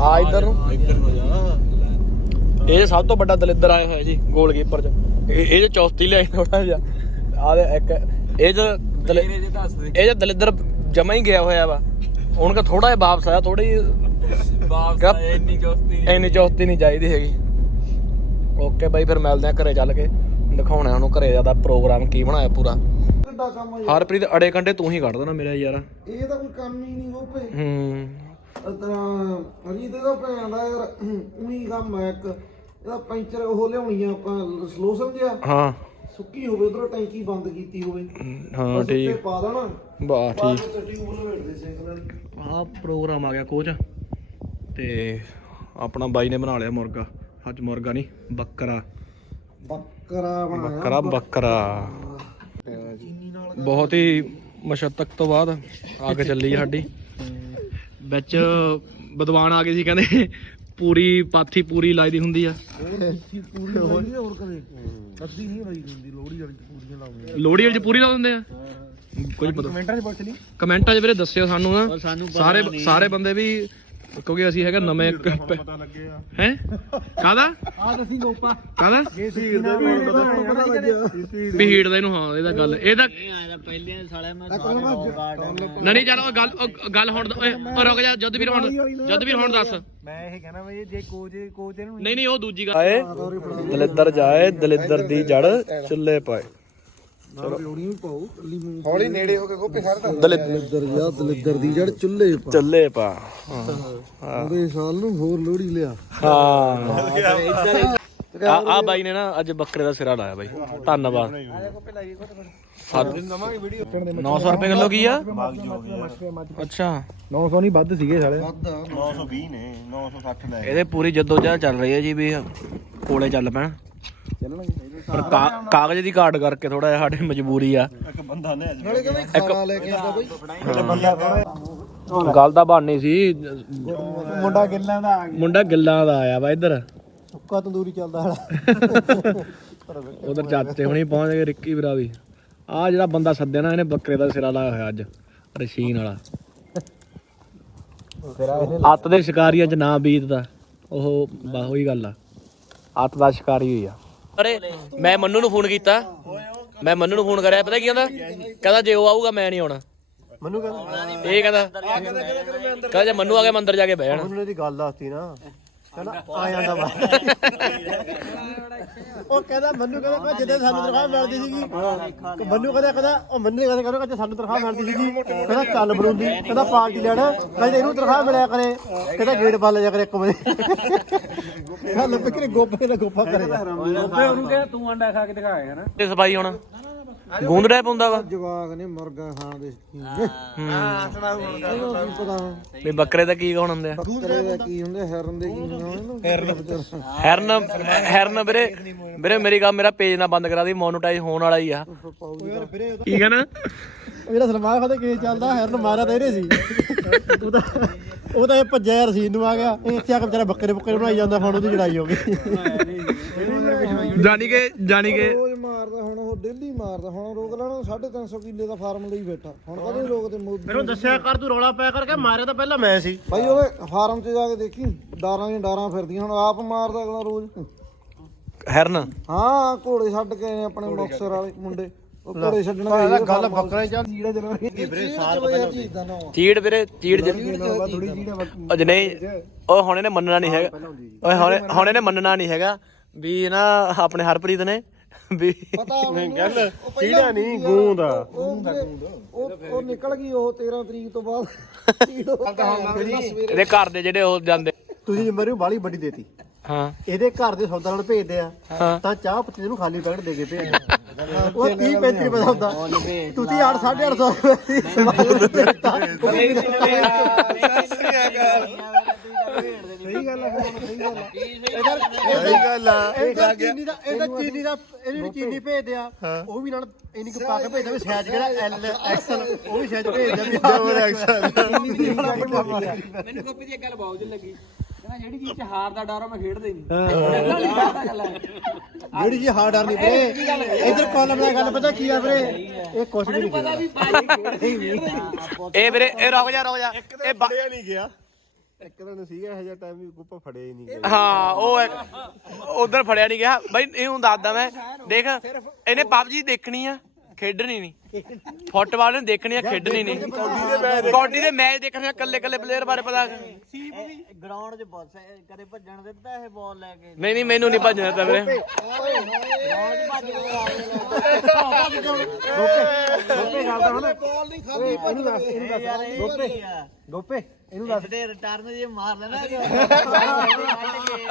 ਆ। ਇੱਧਰ ਨੂੰ। ਨੂੰ ਇਹ ਸਭ ਤੋਂ ਵੱਡਾ ਦਲਿੱਦਰ ਆਇਆ ਹੋਇਆ ਜੀ ਗੋਲਕੀਪਰ ਚ। ਇਹ ਇਹ ਚ ਚੌਥੀ ਲਿਆਈ ਥੋੜਾ ਜਿਹਾ। ਆ ਦੇ ਇੱਕ ਇਹ ਜੇ ਦੱਸ ਦੇ। ਇਹ ਚ ਦਲਿੱਦਰ ਜਮਾ ਹੀ ਗਿਆ ਹੋਇਆ ਵਾ। ਹੁਣ ਕਾ ਥੋੜਾ ਜਿਹਾ ਵਾਪਸ ਆਇਆ ਥੋੜੀ ਕਿਆ? ਦਾ ਇੰਨੀ ਚੌਸਤੀ ਐਨੀ ਚੌਥੀ ਨਹੀਂ ਚਾਹੀਦੀ ਹੈਗੀ। ਓਕੇ ਬਾਈ ਫਿਰ ਮਿਲਦੇ ਆ ਘਰੇ ਚੱਲ ਕੇ। ਦਿਖਾਉਣਾ ਉਹਨੂੰ ਘਰੇ ਜ਼ਿਆਦਾ ਪ੍ਰੋਗਰਾਮ ਕੀ ਬਣਾਇਆ ਪੂਰਾ। ਕੰਮ ਹਰਪ੍ਰੀਤ ਅੜੇ ਕੰਡੇ ਤੂੰ ਹੀ ਕੱਢ ਦੇਣਾ ਮੇਰਾ ਯਾਰ। ਇਹ ਤਾਂ ਕੋਈ ਕੰਮ ਹੀ ਨਹੀਂ ਹੋਪੇ ਹੂੰ। ਤਾਂ ਹਰੀ ਤੇ ਤਾਂ ਭੈਣ ਦਾ ਯਾਰ ਉਹੀ ਕੰਮ ਹੈ ਇੱਕ। ਇਹਦਾ ਪੈਂਚਰ ਉਹ ਲਿਆਉਣੀ ਆ ਆਪਾਂ ਸਲੋ ਸਮਝਿਆ? ਹਾਂ। ਸੁੱਕੀ ਹੋਵੇ ਉਧਰੋਂ ਟੈਂਕੀ ਬੰਦ ਕੀਤੀ ਹੋਵੇ। ਹਾਂ ਠੀਕ। ਪਾ ਦੇਣਾ। ਵਾਹ ਠੀਕ। ਆਹ ਪ੍ਰੋਗਰਾਮ ਆ ਗਿਆ ਕੋਚ। ਤੇ ਆਪਣਾ ਬਾਈ ਨੇ ਬਣਾ ਲਿਆ ਮੁਰਗਾ। ਅੱਜ ਮੁਰਗਾ ਨਹੀਂ ਬੱਕਰਾ। ਬੱਕਰਾ ਬਣਾਇਆ। ਬੱਕਰਾ ਬੱਕਰਾ। ਬਹੁਤ ਹੀ ਮਸ਼ੱਤਕ ਤੋਂ ਬਾਅਦ ਅੱਗ ਚੱਲੀ ਸਾਡੀ। ਵਿੱਚ ਬਦਵਾਨ ਆ ਗਏ ਸੀ ਕਹਿੰਦੇ ਪੂਰੀ ਪਾਥੀ ਪੂਰੀ ਲਾਈ ਦੀ ਹੁੰਦੀ ਆ। ਪੂਰੀ ਹੋਈ ਹੋਰ ਕਦੇ ਅੱਧੀ ਨਹੀਂ ਲਾਈ ਹੁੰਦੀ ਲੋੜੀ ਵਾਲੀ ਪੂਰੀਆਂ ਲਾਉਂਦੇ ਲੋਹੜੀ ਵਾਲੀ 'ਚ ਪੂਰੀ ਲਾ ਦਿੰਦੇ ਆ ਕੁਝ ਪਤਾ। ਕਮੈਂਟਾਂ 'ਚ ਪੁੱਛ ਲਈ। ਕਮੈਂਟਾਂ 'ਚ ਵੀਰੇ ਦੱਸਿਓ ਸਾਨੂੰ ਨਾ। ਸਾਰੇ ਸਾਰੇ ਬੰਦੇ ਵੀ ਕਿਉਂਕਿ ਅਸੀਂ ਹੈਗਾ ਨਵੇਂ ਪਤਾ ਲੱਗੇ ਆ। ਹੈ? ਕਾਦਾ ਆ ਦਸੀ ਲੋਪਾ। ਕਾਦਾ ਸੀ ਨਾ ਪਤਾ ਲੱਗਿਆ। ਭੀੜ ਦਾ ਇਹਨੂੰ ਹਾਂ ਇਹਦਾ ਗੱਲ। ਇਹਦਾ ਪਹਿਲੇ ਮੈਂ ਨਹੀਂ ਚੱਲ ਉਹ ਗੱਲ ਉਹ ਗੱਲ ਹੁਣ ਓਏ ਰੁਕ ਜਾ ਜਦ ਵੀਰ ਹੁਣ ਜਦ ਵੀਰ ਹੁਣ ਦੱਸ। ਮੈਂ ਇਹ ਕਹਿਣਾ ਬਈ ਜੇ ਕੋਚ ਕੋਚ ਇਹਨੂੰ ਨਹੀਂ ਨਹੀਂ ਉਹ ਦੂਜੀ ਗੱਲ। ਆਏ ਦਲਿੱਦਰ ਜਾਏ ਦਲਿੱਦਰ ਦੀ ਜੜ ਚੁੱਲੇ ਪਾਏ। ਲੋੜੀ ਵੀ ਪਾਓ ਕੱਲੀ ਮੂੰਹ ਹੌਲੀ ਨੇੜੇ ਹੋ ਕੇ ਗੋਪੀ ਖੜਦਾ। ਦਲਿੱਦਰ ਦਲਿੱਦਰ ਜਾ ਦਲਿੱਦਰ ਦੀ ਜੜ ਚੁੱਲ੍ਹੇ ਪਾ। ਚੱਲੇ ਪਾ। ਹਾਂ। ਉਹਦੇ ਸਾਲ ਨੂੰ ਹੋਰ ਲੋੜੀ ਲਿਆ। ਹਾਂ। ਆ ਆ ਬਾਈ ਨੇ ਨਾ ਅੱਜ ਬੱਕਰੇ ਦਾ ਸਿਰਾ ਲਾਇਆ ਬਾਈ। ਧੰਨਵਾਦ। 900 ਰੁਪਏ ਕਿਲੋ ਕੀ ਆ? ਅੱਛਾ। 900 ਨਹੀਂ ਵੱਧ ਸੀਗੇ ਸਾਲੇ। 920 ਨੇ 960 ਲੈ ਇਹਦੇ ਪੂਰੀ ਜਦੋਜਹਿਦ ਚੱਲ ਰਹੀ ਹੈ ਜੀ ਵੀ ਕੋਲੇ ਚੱਲ ਪੈਣ। ਪਰ ਕਾ- ਕਾਗਜ਼ ਦੀ ਕਾਰਡ ਕਰਕੇ ਥੋੜਾ ਜਿਹਾ ਸਾਡੇ ਮਜਬੂਰੀ ਆ। ਇੱਕ ਬੰਦਾ ਨੇ ਅੱਜ ਖਾਣਾ ਲੈ ਕੇ ਆਉਂਦਾ ਬਈ ਗੱਲ ਤਾਂ ਬਾਨੀ ਸੀ। ਮੁੰਡਾ ਗਿੱਲਾਂ ਦਾ ਆ ਗਿਆ। ਮੁੰਡਾ ਗਿੱਲਾਂ ਦਾ ਆਇਆ ਵਾ ਇੱਧਰ। ਸੁੱਕਾ ਤੰਦੂਰੀ ਚੱਲਦਾ ਹਾਲਾ ਉਧਰ ਚਾਚੇ ਹੁਣੀ ਪਹੁੰਚ ਗਏ ਰਿੱਕੀ ਵੀਰਾ ਵੀ। ਆ ਜਿਹੜਾ ਬੰਦਾ ਸੱਦਿਆ ਨਾ ਇਹਨੇ ਬੱਕਰੇ ਦਾ ਸਿਰਾ ਲਾਇਆ ਹੋਇਆ ਅੱਜ ਰਸ਼ੀਨ ਵਾਲਾ। ਅੱਤ ਦੇ ਸ਼ਿਕਾਰੀਆਂ 'ਚ ਨਾ ਬੀਤਦਾ। ਉਹ ਬਾ ਉਹੀ ਗੱਲ ਆ। ਅੱਤ ਦਾ ਸ਼ਿਕਾਰੀ ਹੋਈ ਆ। ਅਰੇ ਮੈਂ ਮੰਨੂ ਨੂੰ ਫੋਨ ਕੀਤਾ। ਮੈਂ ਮੰਨੂ ਨੂੰ ਫੋਨ ਕਰਿਆ ਪਤਾ ਕੀ ਕਹਿੰਦਾ? ਕਹਿੰਦਾ ਜੇ ਉਹ ਆਊਗਾ ਮੈਂ ਨਹੀਂ ਆਉਣਾ। ਮੈਨੂੰ ਕਹਿੰਦਾ ਇਹ ਕਹਿੰਦਾ ਕਹਿੰਦਾ ਜੇ ਮੰਨੂ ਆ ਗਿਆ ਮੈਂ ਅੰਦਰ ਜਾ ਕੇ ਬਹਿ ਜਾਣਾ। ਉਹਨੇ ਦੀ ਗੱਲ ਦੱਸਤੀ ਨਾ। ਕਹਿੰਦਾ ਆ ਜਾਂਦਾ ਬਾ ਉਹ ਕਹਿੰਦਾ ਮੈਨੂੰ ਕਹਿੰਦਾ ਜਿੱਦੇ ਸਾਨੂੰ ਤਨਖਾਹ ਮਿਲਦੀ ਸੀਗੀ। ਮੈਨੂੰ ਕਹਿੰਦਾ ਕਹਿੰਦਾ ਉਹ ਮੈਨੂੰ ਕਹਿੰਦਾ ਕਹਿੰਦਾ ਜੇ ਸਾਨੂੰ ਤਨਖਾਹ ਮਿਲਦੀ ਸੀਗੀ। ਕਹਿੰਦਾ ਚੱਲ ਬਰੂੰਦੀ ਕਹਿੰਦਾ ਪਾਰਟੀ ਲੈਣਾ ਕਹਿੰਦਾ ਇਹਨੂੰ ਤਨਖਾਹ ਮਿਲਿਆ ਕਰੇ ਕਹਿੰਦਾ ਗੇਟ ਪਾ ਲਿਆ ਕਰੇ ਇੱਕ ਵਜੇ ਕਹਿੰਦਾ ਲੱਭ ਕੇ ਗੋਪੇ ਦਾ ਗੋਪਾ ਕਰੇਗਾ ਤੇ ਸਫ਼ਾਈ ਹੋਣਾ? ਗੂੰਦੜਾ ਪਾਉਂਦਾ ਵਾ ਜਵਾਗ ਨੇ ਮੁਰਗਾ ਖਾਣ ਦੇ ਵੀ ਬੱਕਰੇ ਦਾ ਕੀ ਕੌਣ ਹੁੰਦੇ ਆ? ਬੱਕਰੇ ਦਾ ਕੀ ਹੁੰਦਾ ਹਿਰਨ ਦੇ ਕੀ ਹੁੰਦਾ ਹੈਰਨ। ਹੈਰਨ ਵੀਰੇ ਵੀਰੇ ਮੇਰੀ ਗੱਲ ਮੇਰਾ ਪੇਜ ਨਾ ਬੰਦ ਕਰਾ ਦੀ ਮੋਨੋਟਾਈਜ਼ ਹੋਣ ਵਾਲਾ ਹੀ ਆ। ਕੀ ਕਹਿਣਾ? ਜਿਹੜਾ ਸਲਮਾਨ ਖਾਨ ਦਾ ਕੇਸ ਚੱਲਦਾ ਹੈਰਨ ਮਾਰਿਆ ਤਾਂ ਇਹਨੇ ਸੀ। ਉਹਦਾ ਉਹ ਤਾਂ ਇਹ ਭੱਜਿਆ ਰਸੀਨ ਨੂੰ ਆ ਗਿਆ। ਇਹ ਇੱਥੇ ਆ ਕੇ ਵਿਚਾਰਾ ਬੱਕਰੇ ਬੱਕਰੇ ਬਣਾਈ ਜਾਂਦਾ ਹੁਣ ਉਹਦੀ ਲੜਾਈ ਹੋ ਗਈ। ਜਾਣੀ ਕਿ ਜਾਣੀ ਕਿ ਮਾਰਦਾ ਹੁਣ ਉਹ ਡੇਲੀ ਮਾਰਦਾ ਹੁਣ ਰੋਕ ਲੈਣਾ 350 ਕਿੱਲੇ ਦਾ ਫਾਰਮ ਲਈ ਬੈਠਾ। ਹੁਣ ਕਦੇ ਰੋਕ ਤੇ ਮੋਦੀ ਮੈਨੂੰ ਦੱਸਿਆ ਕਰ ਤੂੰ ਰੌਲਾ ਪਿਆ ਕਰਕੇ ਮਾਰਿਆ ਤਾਂ ਪਹਿਲਾਂ ਮੈਂ ਸੀ। ਭਾਈ ਉਹਦੇ ਫਾਰਮ 'ਚ ਜਾ ਕੇ ਦੇਖੀ ਡਾਰਾਂ ਦੀਆਂ ਡਾਰਾਂ ਫਿਰਦੀਆਂ ਹੁਣ ਆਪ ਮਾਰਦਾ ਅਗਲਾ ਰੋਜ਼। ਹੈਰਨ? ਹਾਂ ਘੋੜੇ ਛੱਡ ਕੇ ਆਏ ਆਪਣੇ ਮੁਕਸਰ ਵਾਲੇ ਮੁੰਡੇ। ਉਹ ਘੋੜੇ ਛੱਡਣਾ ਇਹਦਾ ਗੱਲ ਬੱਕਰੇ ਚੱਲ। ਜੀੜਾ ਜਨਮ ਵੀਰੇ ਸਾਲ ਪਹਿਲਾਂ ਚੀਜ਼ ਦਾ ਨਾ। ਚੀੜ ਵੀਰੇ ਚੀੜ ਜ- ਥੋੜੀ ਜੀੜਾ ਉਹ ਜ ਨਹੀਂ ਉਹ ਹੁਣ ਇਹਨੇ ਮੰਨਣਾ ਨਹੀਂ ਹੈਗਾ। ਓਏ ਹੁਣ ਹੁਣ ਇਹਨੇ ਮੰਨਣਾ ਨਹੀਂ ਹੈਗਾ ਵੀ ਨਾ ਆਪਣੇ ਹਰਪ੍ਰੀਤ ਨੇ ਵੀ ਪਤਾ ਗੱਲ ਚੀੜਾ ਨਹੀਂ ਗੂੰਦ ਆ ਉਹ ਉਹ ਉਹ ਨਿਕਲ ਗਈ ਉਹ 13 ਤਰੀਕ ਤੋਂ ਬਾਅਦ ਚੀੜੋ ਇਹਦੇ ਘਰ ਦੇ ਜਿਹੜੇ ਉਹ ਜਾਂਦੇ ਤੁਸੀਂ ਮੈਨੂੰ ਬਾਲੀ ਵੱਡੀ ਦੇਤੀ ਹਾਂ ਇਹਦੇ ਘਰ ਦੇ ਸੌਦਾ ਨਾਲ ਭੇਜਦੇ ਆ ਤਾਂ ਚਾਹ ਪੱਤੀ ਨੂੰ ਖਾਲੀ ਪੈਕਟ ਦੇ ਕੇ ਭੇਜਦੇ ਆ। ਉਹ 30 35 ਰੁਪਏ ਦਾ ਹੁੰਦਾ ਤੁਸੀਂ 8 850 ਸਹੀ ਗੱਲ ਹੈ ਸਹੀ ਗੱਲ ਹੈ ਸਹੀ ਗੱਲ ਆ। ਇਹਦਾ ਚੀਨੀ ਦਾ ਇਹਦਾ ਚੀਨੀ ਦਾ ਇਹਦੀ ਚੀਨੀ ਭੇਜਦੇ ਆ ਉਹ ਵੀ ਨਾਲ ਇੰਨੀ ਕੁ ਪਾ ਕੇ ਭੇਜਦਾ ਵੀ ਸਾਈਜ਼ ਕਿਹੜਾ ਐਲ ਐਕਸਲ ਉਹ ਵੀ ਸਾਈਜ਼ ਭੇਜਦਾ ਵੀ ਡਬਲ ਐਕਸਲ। ਮੈਨੂੰ ਗੋਪੀ ਦੀ ਇੱਕ ਗੱਲ ਬਹੁਤ ਲੱਗੀ। ਕਹਿੰਦਾ ਜਿਹੜੀ ਚੀਜ਼ ਚ ਹਾਰ ਦਾ ਡਰ ਆ ਮੈਂ ਖੇਡਦਾ ਹੀ। ਨਹੀਂ ਜਿਹੜੀ ਜੀ ਹਾਰਡ ਆ ਨਹੀਂ ਵੀਰੇ। ਇਧਰ ਕਾਲਮ ਦਾ ਗੱਲ ਪਤਾ ਕੀ ਆ ਵੀਰੇ? ਇਹ ਕੁਛ ਵੀ ਨਹੀਂ ਪਤਾ ਵੀ ਇਹ ਵੀਰੇ ਇਹ ਰੁਕ ਜਾ ਰੁਕ ਜਾ। ਇਹ ਬਾ- ਫੜਿਆ ਨਹੀਂ ਗਿਆ। ਇੱਕ ਦਿਨ ਸੀਗਾ ਇਹੋ ਜਿਹਾ ਟਾਈਮ ਵੀ ਗੁੱਪਾ ਫੜਿਆ ਹੀ ਨਹੀਂ ਗਿਆ ਹਾਂ ਉਹ ਉਧਰ ਫੜਿਆ ਨਹੀਂ ਗਿਆ ਬਾਈ ਇਹਨੂੰ ਦੱਸਦਾ ਮੈਂ ਦੇਖ ਇਹਨੇ ਪਬਜੀ ਦੇਖਣੀ ਆ ਖੇਡਣੀ ਨਹੀਂ ਫੁੱਟਬਾਲ ਨੇ ਦੇਖਣੀ ਆ ਖੇਡਣੀ ਨਹੀਂ ਕੌਡੀ ਦੇ ਮੈਚ ਦੇਖਣੇ ਆ ਕੱਲੇ ਕੱਲੇ ਪਲੇਅਰ ਬਾਰੇ ਪਤਾ ਗਰਾਊਂਡ 'ਚ ਬੱਸ ਕਦੇ ਭੱਜਣ ਦਿੱਤਾ ਇਹ ਬਾਲ ਲੈ ਕੇ ਨਹੀਂ ਨਹੀਂ ਮੈਨੂੰ ਨਹੀਂ ਭੱਜਣਾ ਦਿੱਤਾ ਵੀਰੇ ਗੋਪੇ ਗੱਲ ਤਾਂ ਹੁਣ ਇਹਨੂੰ ਦੱਸ ਇਹਨੂੰ ਦੱਸ ਗੋਪੇ ਗੋਪੇ ਇਹਨੂੰ ਦੱਸ। ਤੇ ਰਿਟਰਨ ਜੇ ਮਾਰ ਲੈਣਾ।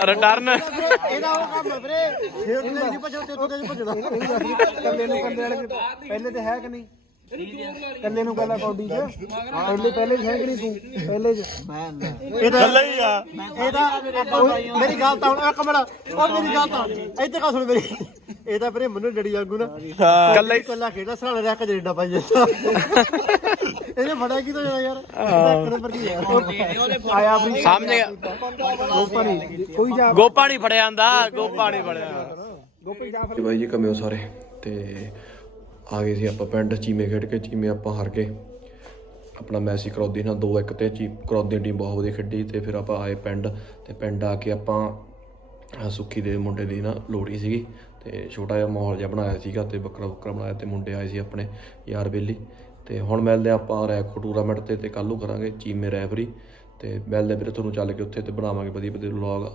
ਰਿਟਰਨ ਇਹਦਾ ਉਹ ਕੰਮ ਹੈ ਵੀਰੇ। ਫੇਰ ਤੂੰ ਨਹੀਂ ਭੱਜਣਾ ਤੇ ਤੂੰ ਤੇ ਭੱਜਣਾ ਕੱਲੇ ਨੂੰ ਕੱਲੇ ਵਾਲੇ ਪਹਿਲੇ ਤੇ ਹੈ ਕਿ ਨਹੀਂ? ਕੱਲੇ ਨੂੰ ਕੱਲਾ ਕੌਡੀ ਚ। ਪਹਿਲੇ ਪਹਿਲੇ ਹੈ ਕਿ ਨਹੀਂ ਤੂੰ? ਪਹਿਲੇ ਚ। ਇਹਦਾ ਕੱਲਾ ਹੀ ਆ। ਇਹਦਾ ਮੇਰੀ ਗੱਲ ਤਾਂ ਹੁਣ ਇੱਕ ਮਿੰਟ ਉਹ ਮੇਰੀ ਗੱਲ ਤਾਂ ਇੱਥੇ ਕਾ ਸੁਣ ਮੇਰੀ। ਇਹ ਤਾਂ ਵੀਰੇ ਮੈਨੂੰ ਡੜੀ ਵਾਂਗੂ ਨਾ ਕੱਲਾ ਹੀ ਕੱਲਾ ਖੇਡਾ ਸਰਾਣੇ ਰੱਖ ਜਰੇਡਾ ਪਾਈ ਜਾਂਦਾ। ਇਹਨੇ ਫੜਿਆ ਕੀ ਤੋਂ ਜਾਣਾ ਯਾਰ? ਇੱਕ ਨੰਬਰ ਕੀ ਆ ਆਇਆ ਵੀ ਸਮਝ ਗਿਆ ਗੋਪਾ ਨਹੀਂ ਕੋਈ ਜਾ ਗੋਪਾ ਨਹੀਂ ਫੜਿਆ ਜਾਂਦਾ ਗੋਪਾ ਨਹੀਂ ਫੜਿਆ। ਤੇ ਬਾਈ ਜੀ ਕਮਿਓ ਸਾਰੇ। ਤੇ ਆ ਗਏ ਸੀ ਆਪਾਂ ਪਿੰਡ ਚੀਮੇ ਖੇਡ ਕੇ ਚੀਮੇ ਆਪਾਂ ਹਾਰ ਕੇ। ਆਪਣਾ ਮੈਸੀ ਕਰੌਦੀ ਨਾਲ 2-1 ਤੇ ਚੀ ਕਰੌਦੀ ਟੀਮ ਬਹੁਤ ਵਧੀਆ ਖੇਡੀ ਤੇ ਫਿਰ ਆਪਾਂ ਆਏ ਪਿੰਡ। ਤੇ ਪਿੰਡ ਆ ਕੇ ਆਪਾਂ ਸੁੱਖੀ ਦੇ ਮੁੰਡੇ ਦੀ ਨਾ ਲੋੜੀ ਸੀਗੀ। ਤੇ ਛੋਟਾ ਜਿਹਾ ਮਾਹੌਲ ਜਿਹਾ ਬਣਾਇਆ ਸੀਗਾ ਤੇ ਬੱਕਰਾ ਬੱਕਰਾ ਬਣਾਇਆ ਤੇ ਮੁੰਡੇ ਆਏ ਸੀ ਆਪਣੇ ਯਾਰ ਬੇਲੀ। ਤੇ ਹੁਣ ਮਿਲਦੇ ਹਾਂ ਆਪਾਂ ਰੈਖੋ ਟੂਰਨਾਮੈਂਟ ਤੇ ਤੇ ਕੱਲ ਨੂੰ ਕਰਾਂਗੇ ਚੀਮੇ ਰੈਫਰੀ ਤੇ ਮਿਲਦੇ ਵੀਰੇ ਤੁਹਾਨੂੰ ਚੱਲ ਕੇ ਉੱਥੇ ਤੇ ਬਣਾਵਾਂਗੇ ਵਧੀਆ ਵਧੀਆ ਵਲੌਗ